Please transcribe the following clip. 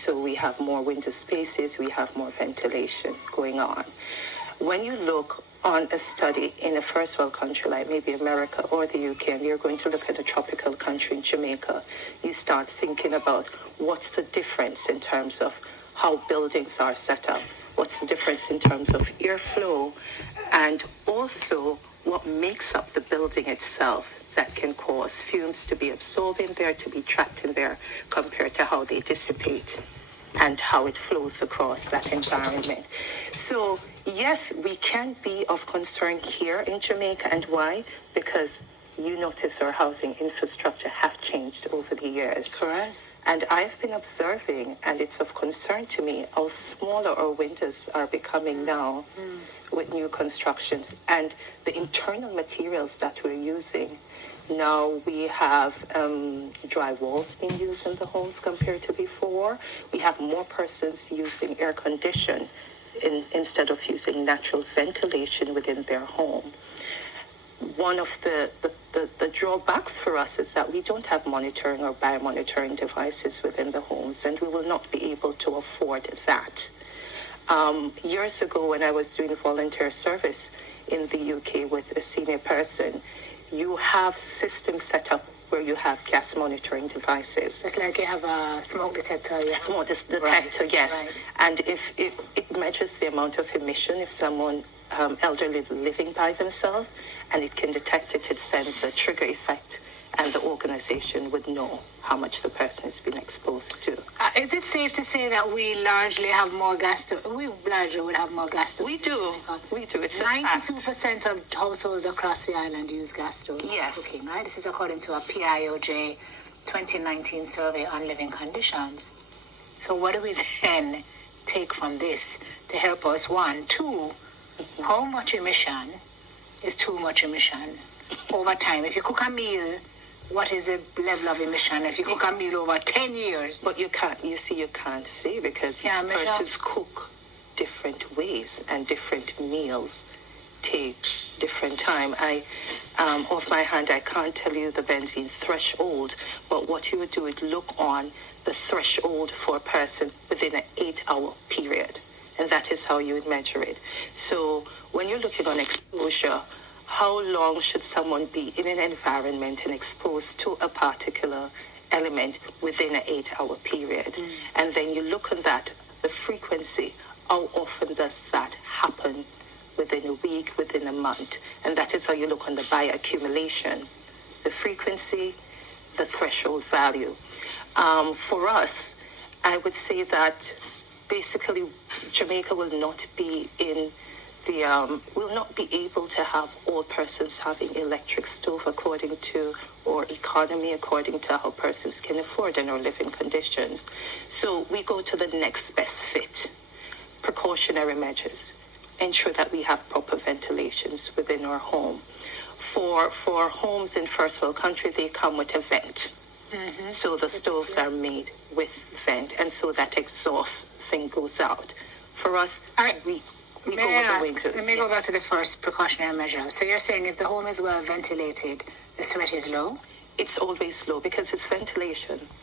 So we have more window spaces, we have more ventilation going on. When you look on a study in a first world country like maybe America or the UK, and you're going to look at a tropical country in Jamaica, you start thinking about what's the difference in terms of how buildings are set up, what's the difference in terms of airflow, and also what makes up the building itself that can cause fumes to be absorbed in there, to be trapped in there, compared to how they dissipate and how it flows across that environment. So yes, we can be of concern here in Jamaica. And why? Because you notice our housing infrastructure have changed over the years. Correct. And I've been observing, and it's of concern to me, how smaller our windows are becoming now with new constructions and the internal materials that we're using. Now we have dry walls being used in the homes compared to before. We have more persons using air condition instead of using natural ventilation within their home. One of the drawbacks for us is that we don't have monitoring or biomonitoring devices within the homes, and we will not be able to afford that. Years ago, when I was doing volunteer service in the UK with a senior person, you have systems set up where you have gas monitoring devices. It's like you have a smoke detector. Yeah. Smoke detector, right, yes. Right. And if it measures the amount of emission, if someone elderly living by themselves, and it can detect it, it sends a trigger effect, and the organization would know how much the person has been exposed to. Is it safe to say that we largely have more gas stoves? We largely would have more gas stoves. We do. It's 92% of households across the island use gas stoves for cooking, right? This is according to a PIOJ 2019 survey on living conditions. So what do we then take from this to help us? One, two, how much emission is too much emission over time? If you cook a meal, what is the level of emission if you cook a meal over 10 years? But you can't say, because persons cook different ways and different meals take different time. Off my hand, I can't tell you the benzene threshold, but what you would do is look on the threshold for a person within an 8-hour period. And that is how you would measure it. So when you're looking on exposure, how long should someone be in an environment and exposed to a particular element within an 8-hour period? And then you look on that, the frequency, how often does that happen within a week, within a month? And that is how you look on the bioaccumulation, the frequency, the threshold value. For us, I would say that basically Jamaica will not be will not be able to have all persons having electric stove according to our economy, according to how persons can afford and our living conditions. So we go to the next best fit. Precautionary measures. Ensure that we have proper ventilations within our home. For homes in first world country, they come with a vent. So the stoves are made with vent, and so that exhaust thing goes out. For us, we go with the windows. Let me go back to the first precautionary measure. So you're saying if the home is well ventilated, the threat is low? It's always low because it's ventilation.